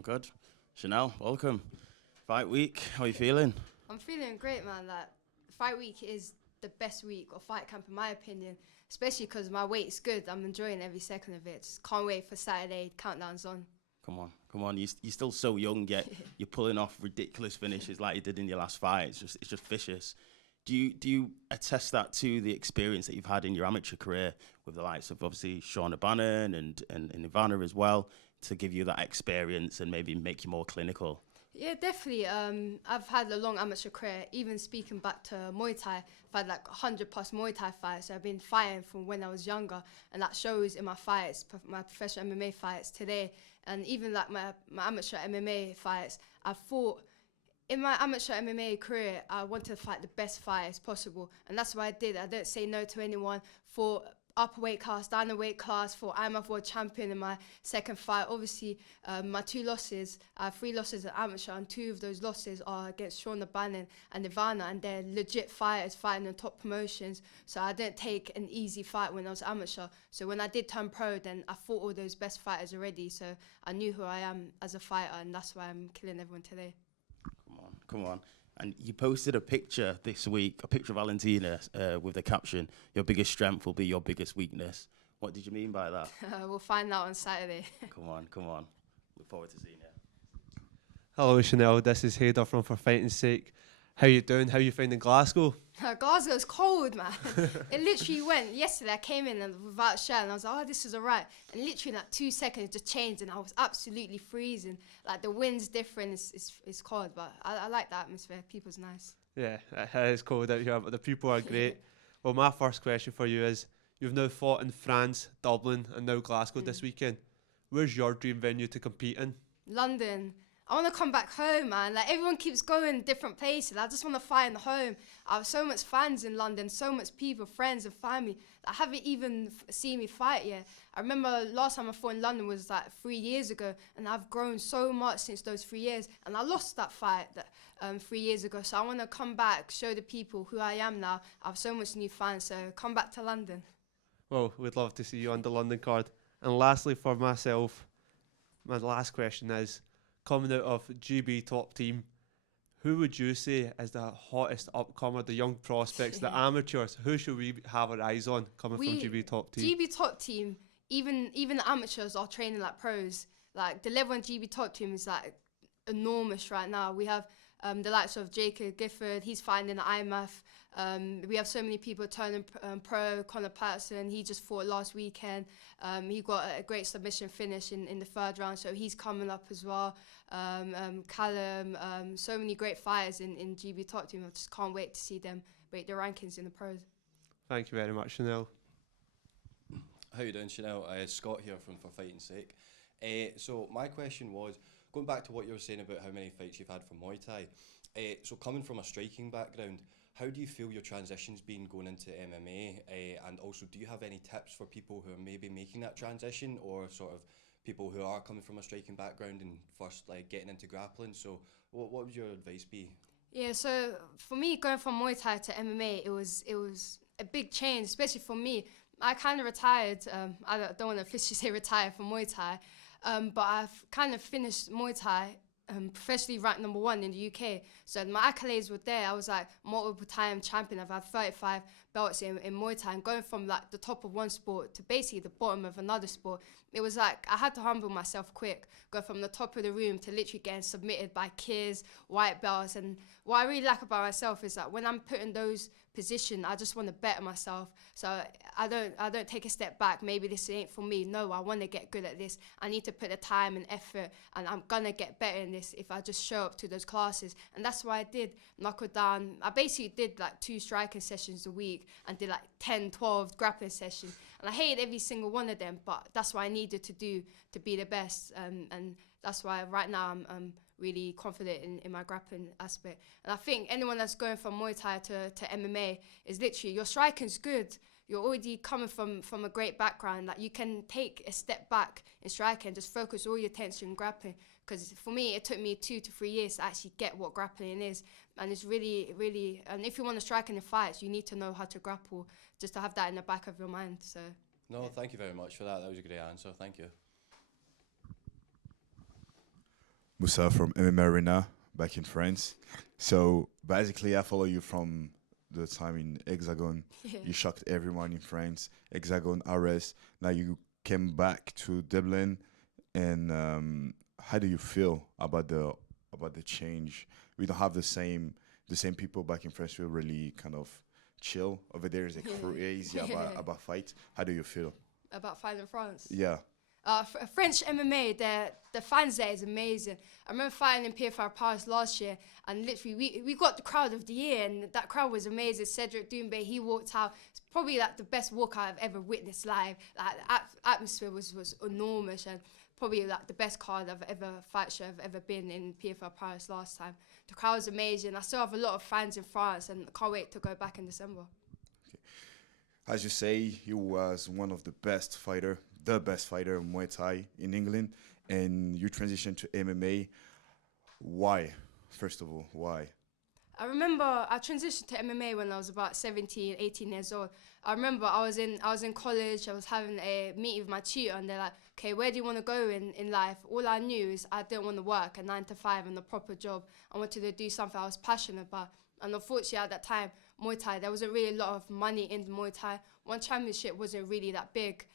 Oh, good. Shanelle, welcome. Fight week, how are you feeling? I'm feeling great, man. Like, fight week is the best week of fight camp, in my opinion, especially because my weight's good. I'm enjoying every second of it. Just can't wait for Saturday. Countdown's on. Come on. You're still so young, yet you're pulling off ridiculous finishes like you did in your last fight. It's just vicious. Do you attest that to the experience that you've had in your amateur career with the likes of obviously Sean O'Bannon and Ivana as well, to give you that experience and maybe make you more clinical? Yeah, definitely. I've had a long amateur career. Even speaking back to Muay Thai, I've had like 100 plus Muay Thai fights. So I've been fighting from when I was younger, and that shows in my fights, my professional MMA fights today, and even like my amateur MMA fights. I fought in my amateur MMA career. I wanted to fight the best fighters possible, and that's what I did. I didn't say no to anyone. For upper weight class, down the weight class, for IMF world champion in my second fight. Obviously, my two losses, 3 losses at amateur, and 2 of those losses are against Sean O'Bannon and Ivana, and they're legit fighters fighting in top promotions. So I didn't take an easy fight when I was amateur. So when I did turn pro, then I fought all those best fighters already. So I knew who I am as a fighter, and that's why I'm killing everyone today. Come on. And you posted a picture this week, a picture of Valentina with the caption, "Your biggest strength will be your biggest weakness." What did you mean by that? We'll find out on Saturday. Come on. Look forward to seeing you. Hello Shanelle, this is Hader from For Fighting's Sake. How you doing? How you finding Glasgow? Glasgow's cold, man. It literally went, yesterday I came in and without a shirt and I was like, oh, this is alright. And literally in like 2 seconds it just changed and I was absolutely freezing. Like the wind's different, it's cold, but I like the atmosphere. People's nice. Yeah, it is cold out here, but the people are great. Well, my first question for you is, you've now fought in France, Dublin and now Glasgow this weekend. Where's your dream venue to compete in? London. I want to come back home, man. Like, everyone keeps going different places. I just want to fight in home. I have so much fans in London, so much people, friends and family that haven't even seen me fight yet. I remember last time I fought in London was like 3 years ago, and I've grown so much since those 3 years. And I lost that fight 3 years ago. So I want to come back, show the people who I am now. I have so much new fans, so come back to London. Well, we'd love to see you on the London card. And lastly, for myself, my last question is, coming out of GB top team, who would you say is the hottest upcomer, the young prospects, the amateurs? Who should we have our eyes on coming from GB top team? GB top team, even the amateurs are training like pros. Like the level on GB top team is like enormous right now. We have the likes of Jacob Gifford, he's fighting in the IMF. We have so many people turning pro. Conor Patterson, he just fought last weekend. He got a great submission finish in the 3rd round, so he's coming up as well. Callum, so many great fighters in GB top team. I just can't wait to see them break the rankings in the pros. Thank you very much, Shanelle. How you doing, Shanelle? Scott here from For Fighting's Sake. So my question was, going back to what you were saying about how many fights you've had from Muay Thai, so coming from a striking background, how do you feel your transition's been going into MMA? And also, do you have any tips for people who are maybe making that transition, or sort of people who are coming from a striking background and first like getting into grappling? So what would your advice be? Yeah, so for me, going from Muay Thai to MMA, it was a big change, especially for me. I kind of retired. I don't want to officially say retire from Muay Thai, but I've kind of finished Muay Thai professionally ranked #1 in the UK. So my accolades were there. I was like multiple time champion. I've had 35 belts in Muay Thai, and going from like the top of one sport to basically the bottom of another sport, it was like I had to humble myself quick, go from the top of the room to literally getting submitted by kids, white belts. And what I really like about myself is that when I'm put in those positions, I just want to better myself. So I don't take a step back. Maybe this ain't for me. No, I want to get good at this. I need to put the time and effort, and I'm gonna get better in this if I just show up to those classes. And that's what I did. Knuckle down. I basically did like 2 striking sessions a week and did like 10, 12 grappling sessions. And I hated every single one of them, but that's what I needed to do to be the best. And that's why right now I'm really confident in my grappling aspect. And I think anyone that's going from Muay Thai to MMA is literally, your striking's good. You're already coming from a great background. Like, you can take a step back in striking and just focus all your attention in grappling. Because for me, it took me 2 to 3 years to actually get what grappling is. And it's really, really, and if you want to strike in the fights, you need to know how to grapple, just to have that in the back of your mind. So. No, thank you very much for that. That was a great answer. Thank you. Moussa from MMA Arena back in France. So basically, I follow you from the time in Hexagon. Yeah. You shocked everyone in France. Hexagon, RS. Now you came back to Dublin, and how do you feel about the change? We don't have the same people back in France who really kind of chill. Over there is crazy about fight. How do you feel? About fighting in France. Yeah. French MMA, the fans there is amazing. I remember fighting in PFL Paris last year, and literally we got the crowd of the year, and that crowd was amazing. Cedric Doumbé, he walked out. It's probably like the best walkout I've ever witnessed live. Like the atmosphere was enormous, and probably like the best card fight show I've ever been in PFL Paris last time. The crowd was amazing. I still have a lot of fans in France, and I can't wait to go back in December. As you say, he was one of the best fighter in Muay Thai in England, and you transitioned to MMA. Why? First of all, why? I remember I transitioned to MMA when I was about 17, 18 years old. I remember I was in college, I was having a meeting with my tutor, and they're like, okay, where do you want to go in life? All I knew is I didn't want to work a 9 to 5 and a proper job. I wanted to do something I was passionate about. And unfortunately at that time, Muay Thai, there wasn't really a lot of money in Muay Thai. One championship wasn't really that big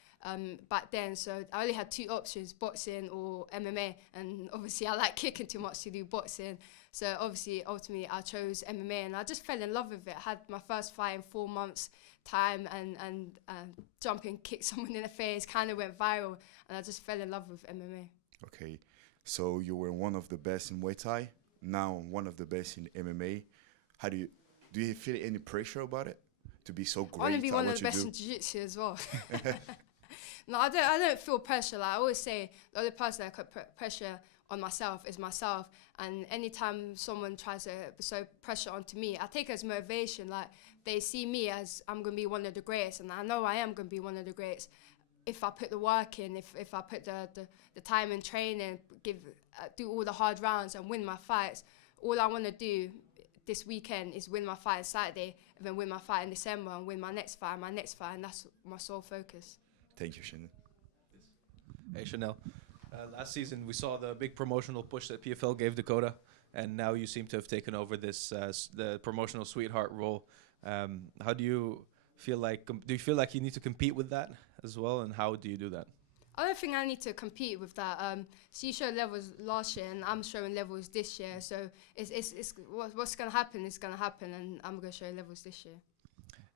back then, so I only had 2 options, boxing or MMA, and obviously I like kicking too much to do boxing, so obviously ultimately I chose MMA, and I just fell in love with it. I had my first fight in 4 months time, and jump and kick someone in the face, kind of went viral, and I just fell in love with MMA. Okay, so you were one of the best in Muay Thai, now one of the best in MMA. How do you feel any pressure about it, to be so great? I want to be one of the best do? in jiu-jitsu as well. No, I don't feel pressure. Like I always say, the only person that I put pressure on myself is myself. And anytime someone tries to bestow pressure onto me, I take it as motivation. Like they see me as I'm going to be one of the greatest, and I know I am going to be one of the greatest if I put the work in, if I put the time in training, do all the hard rounds and win my fights. All I want to do this weekend is win my fight on Saturday, and then win my fight in December, and win my next fight, and that's my sole focus. Thank you, Shanelle. Hey, Shanelle. Last season, we saw the big promotional push that PFL gave Dakota, and now you seem to have taken over this the promotional sweetheart role. How do you feel like? Do you feel like you need to compete with that as well, and how do you do that? I don't think I need to compete with that. So you showed levels last year, and I'm showing levels this year. So it's what's going to happen is going to happen, and I'm going to show levels this year.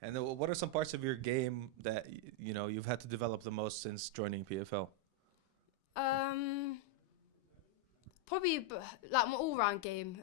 And what are some parts of your game that you've had to develop the most since joining PFL? Probably like my all-round game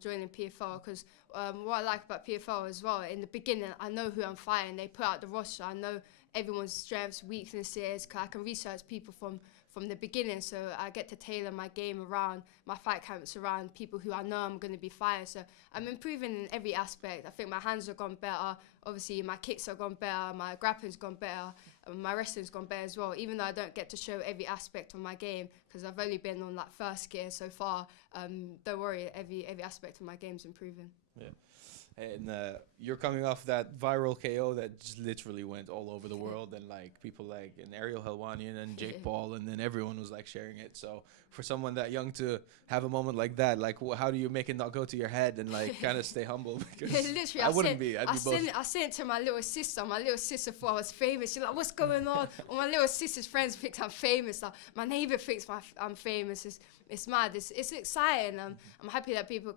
joining PFL, because what I like about PFL as well, in the beginning I know who I'm fighting. They put out the roster, I know everyone's strengths, weaknesses, cause I can research people from the beginning, so I get to tailor my game around, my fight camps around people who I know I'm going to be fighting. So I'm improving in every aspect. I think my hands have gone better, obviously my kicks have gone better, my grappling's gone better, my wrestling's gone better as well, even though I don't get to show every aspect of my game, because I've only been on like first gear so far. Don't worry, every aspect of my game's improving. Yeah. And you're coming off that viral KO that just literally went all over the world, and like people like Ariel Helwanian and Jake Paul, and then everyone was like sharing it. So for someone that young to have a moment like that, like how do you make it not go to your head and like kind of stay humble? Because literally, I wouldn't be. I'd be both. I sent it to my little sister. My little sister thought I was famous. She's like, "What's going on?" All my little sister's friends think I'm famous. Like, my neighbor thinks I'm famous. It's mad. It's exciting. I'm happy that people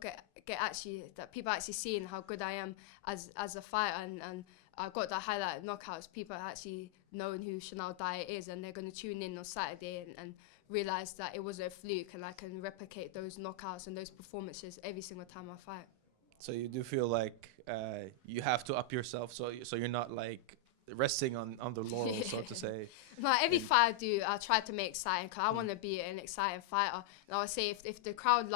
people actually seeing how good I am as a fighter, and I got the highlight knockouts. People are actually knowing who Shanelle Dyer is, and they're going to tune in on Saturday and realize that it wasn't a fluke, and I can replicate those knockouts and those performances every single time I fight. So you do feel like you have to up yourself, so you're not like resting on the laurels, so to say. No, every fight I do, I try to make exciting, because I want to be an exciting fighter. And I would say if the crowd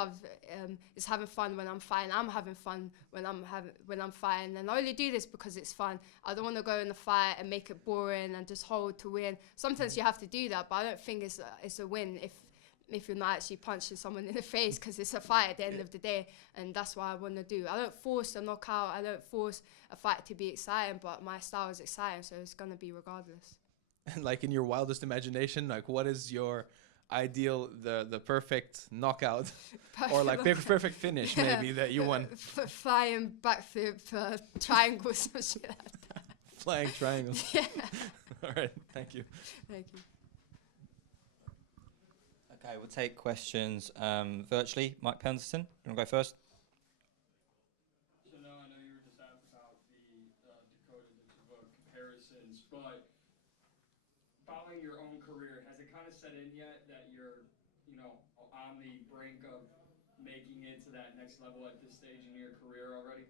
is having fun when I'm fighting, I'm having fun when I'm fighting. And I only do this because it's fun. I don't want to go in the fight and make it boring and just hold to win. Sometimes you have to do that, but I don't think it's a win if you're not actually punching someone in the face, because it's a fight at the end of the day, and that's what I want to do. I don't force a knockout, I don't force a fight to be exciting, but my style is exciting, so it's going to be regardless. And like in your wildest imagination, like what is your ideal, the perfect knockout, or like perfect finish maybe that you want? Flying backflip, triangles, some shit like that. Flying triangles. Yeah. All right, thank you. Thank you. Okay, we'll take questions virtually. Mike Pendleton, you want to go first? Shanelle, I know you were just asked about the Dakota Ditchova comparisons, but following your own career, has it kind of set in yet that you're, on the brink of making it to that next level at this stage in your career already?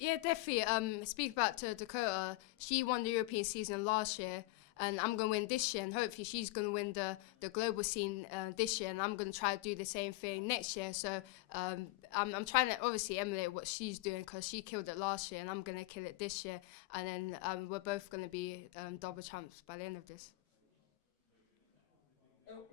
Yeah, definitely. Speak about to Dakota. She won the European season last year, and I'm going to win this year, and hopefully she's going to win the global scene this year, and I'm going to try to do the same thing next year. So I'm trying to obviously emulate what she's doing, because she killed it last year, and I'm going to kill it this year, and then we're both going to be double champs by the end of this.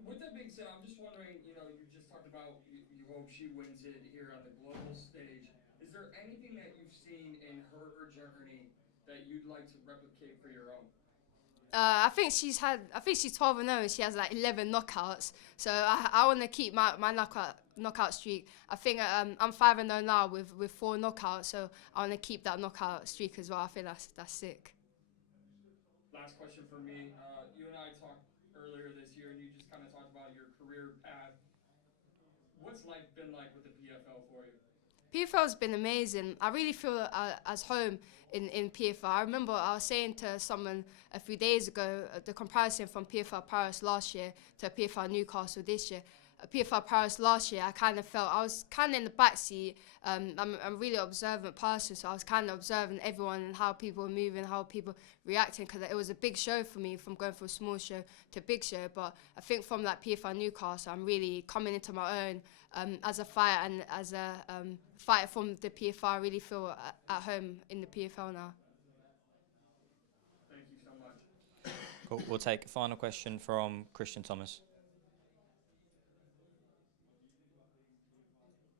With that being said, I'm just wondering, you just talked about you hope she wins it here on the global stage. Is there anything that you've seen in her journey that you'd like to replicate for your own? I think she's 12 and 0, and she has like 11 knockouts. So I want to keep my knockout streak. I think I'm 5 and 0 now with 4 knockouts. So I want to keep that knockout streak as well. I think that's sick. Last question for me. You and I talked earlier this year, and you just kind of talked about your career path. What's life been like with the PFL for you? PFL's been amazing. I really feel as home in PFL. I remember I was saying to someone a few days ago the comparison from PFL Paris last year to PFL Newcastle this year. PFL Paris last year, I kind of felt I was kind of in the backseat. I'm a really observant person, so I was kind of observing everyone and how people were moving, how people reacting, because it was a big show for me from going from a small show to a big show. But I think from that PFL Newcastle, I'm really coming into my own as a fighter, and as a fighter from the PFL. I really feel at home in the PFL now. Thank you so much. Cool. We'll take a final question from Christian Thomas.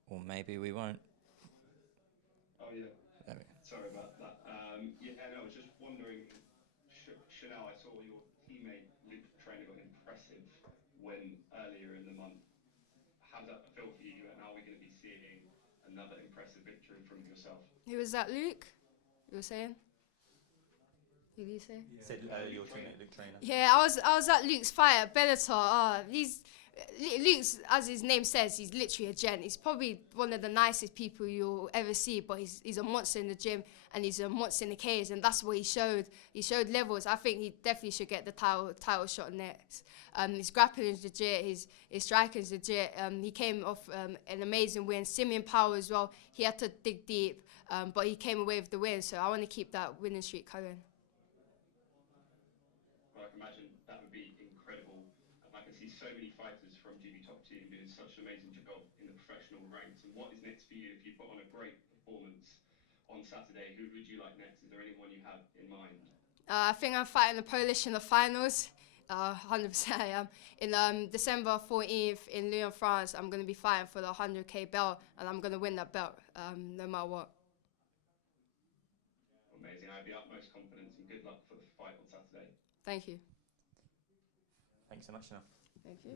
Or maybe we won't. Oh, yeah. There we go. Sorry about that. I was just wondering, Shanelle, I saw your teammate Luke Trainer got an impressive win earlier in the month. How does that feel for you, and are we going to be seeing another impressive victory from yourself? Who was that, Luke? You were saying? Who did you say? Said your teammate Luke Trainer. Yeah, I was at Luke's fight at Bellator. Luke's, as his name says, he's literally a gent. He's probably one of the nicest people you'll ever see, but he's a monster in the gym, and he's a monster in the cage, and that's what he showed. He showed levels. I think he definitely should get the title shot next. His grappling is legit. His striking is legit. He came off an amazing win. Simeon Power as well. He had to dig deep, but he came away with the win. So I want to keep that winning streak going. Well, I can imagine that would be incredible. I can see so many fighters from GB Top Team doing such an amazing job in the professional ranks. And what is next for you if you put on a great performance on Saturday? Who would you like next? Is there anyone you have in mind? I think I'm fighting the Polish in the finals. 100% I am. In December 14th in Lyon, France, I'm going to be fighting for the 100k belt, and I'm going to win that belt no matter what. Amazing. I have the utmost confidence, and good luck for the fight on Saturday. Thank you. Thanks so much, Shanelle. Thank you.